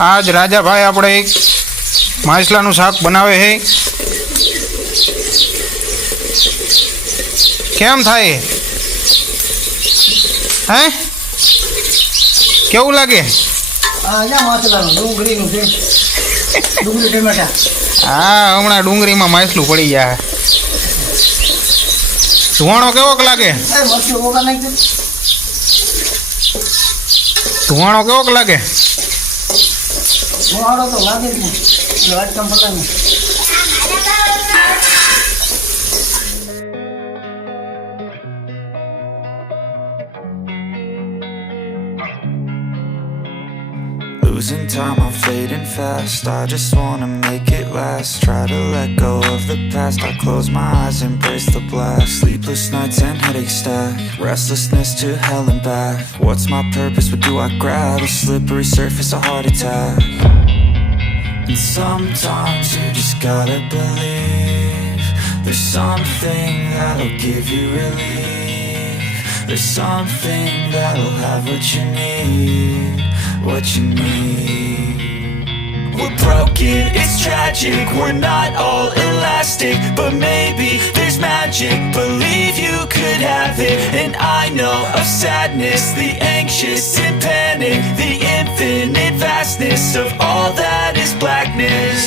आज राजा भाई આપણે એક માછલાનું શાક બનાવે છે. કેમ થાય હે? કેવું લાગે? હા, હમણાં ડુંગળીમાં માછલું પડી જાય. ધુવાણો કેવોક લાગે? ધુવાણો કેવોક લાગે? Losing time, I'm fading fast. I just wanna make it last. Try to let go of the past. I close my eyes, embrace the blast. Sleepless nights and headaches stack. Restlessness to hell and back. What's my purpose? What do I grab? A slippery surface, a heart attack. And sometimes you just gotta believe there's something that'll give you relief. There's something that'll have what you need. What you need. We're broken, it's tragic. We're not all elastic, but maybe there's magic. Believe you could have it. And I know of sadness, the anxious and panic, the infinite vastness of all that is blackness.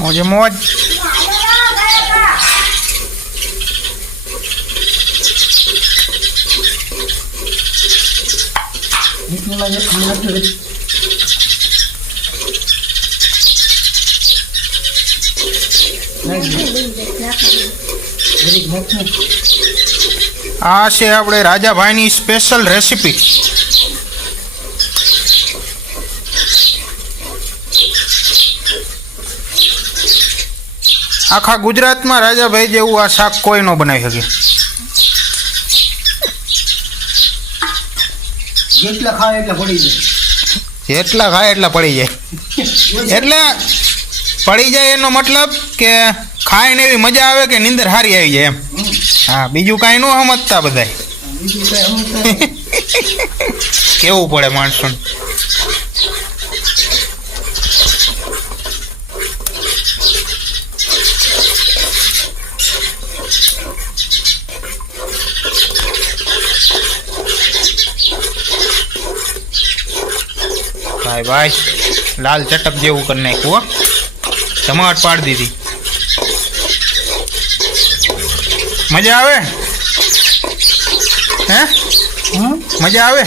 મોજે મોજ. આ છે આપણે રાજાભાઈની special recipe. આખા ગુજરાતમાં રાજાભાઈ જેવું આ શાક કોઈ ન બનાવી શકે. જેટલા ખાય એટલા પડી જાય. જેટલા ખાય એટલા પડી જાય. એટલે પડી જાય એનો મતલબ કે ખાઈને એવી મજા આવે કે નીંદર સારી આવી જાય એમ. હા, બીજું કાંઈ ન સમજતા બધાય. કેવું પડે માણસોને. ભાઈ ભાઈ લાલ ચટક જેવું કરી નાખ્યું. ટમાટ પાડી દીધી. મજા આવે હે? મજા આવે?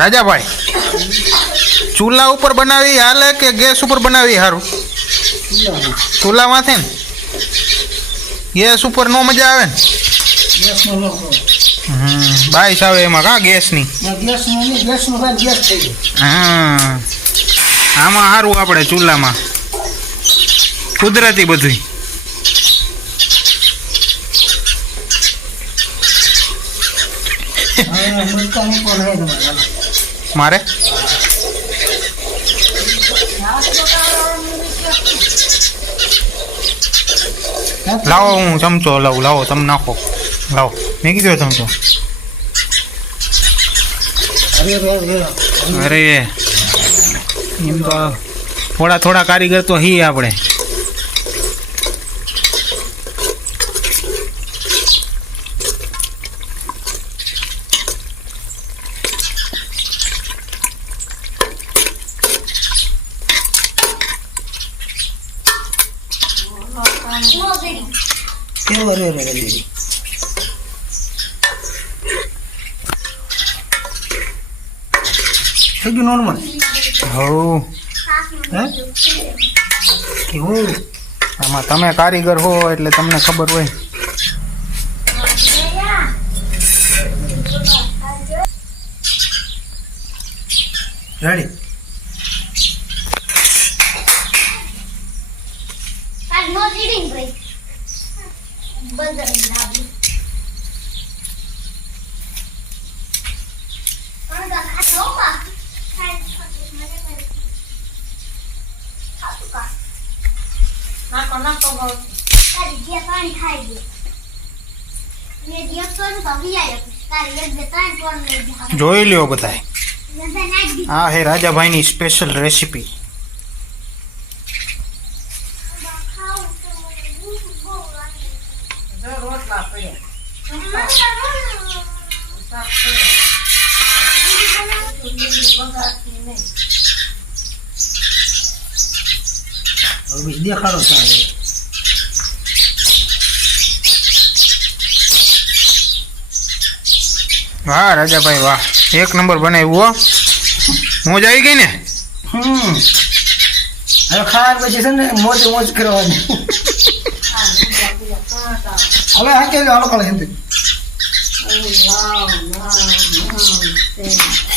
રાજાભાઈ, ચૂલા ઉપર બનાવી હાલે કે ગેસ ઉપર બનાવી સારું? ચૂલામાંથી ને ગેસ ઉપર નો મજા આવે ને? બાઈસ આવે એમાં કા ગેસની. હા, આમાં સારું આપણે ચૂલામાં કુદરતી બધું. મારે લાવો, હું ચમચો લાવું. લાવો, તમે નાખો. લાવો, મેં કીધું ચમચો. અરે એમ તો થોડા થોડા કારીગર તો હી આપણે. નોર્મલ આમાં તમે કારીગર હો એટલે તમને ખબર હોય. Ready. No reading break. Buzzer. તારી જે પાણી ખાઈ ગયો મેં દિવસ તો તો વિયાય તારી એક બે ત્રણ ટોન લઈ જા જોઈ લ્યો બધાય નંબર નાખ દી આ હે રાજાભાઈની સ્પેશિયલ રેસીપી ખાવું તો મને ભૂખ બહુ લાગી રોટલા પડ્યા હવે બીજ દેખાડો સાહેબ વાહ રાજાભાઈ વાહ એક નંબર બનાવ્યું હો મોજ આવી ગઈ ને હવે ખાવા પછી છે ને મોજ મોજ કરવાની હવે હા કે હાલો કાલે હિન્દી વાવ વાવ વાવ